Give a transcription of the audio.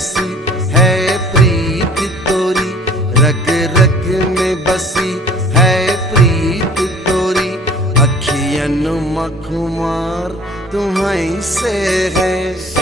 बसी है प्रीत तोरी, रग रग में बसी है प्रीत तोरी। अखियन मखुमार तुम्हीं से है।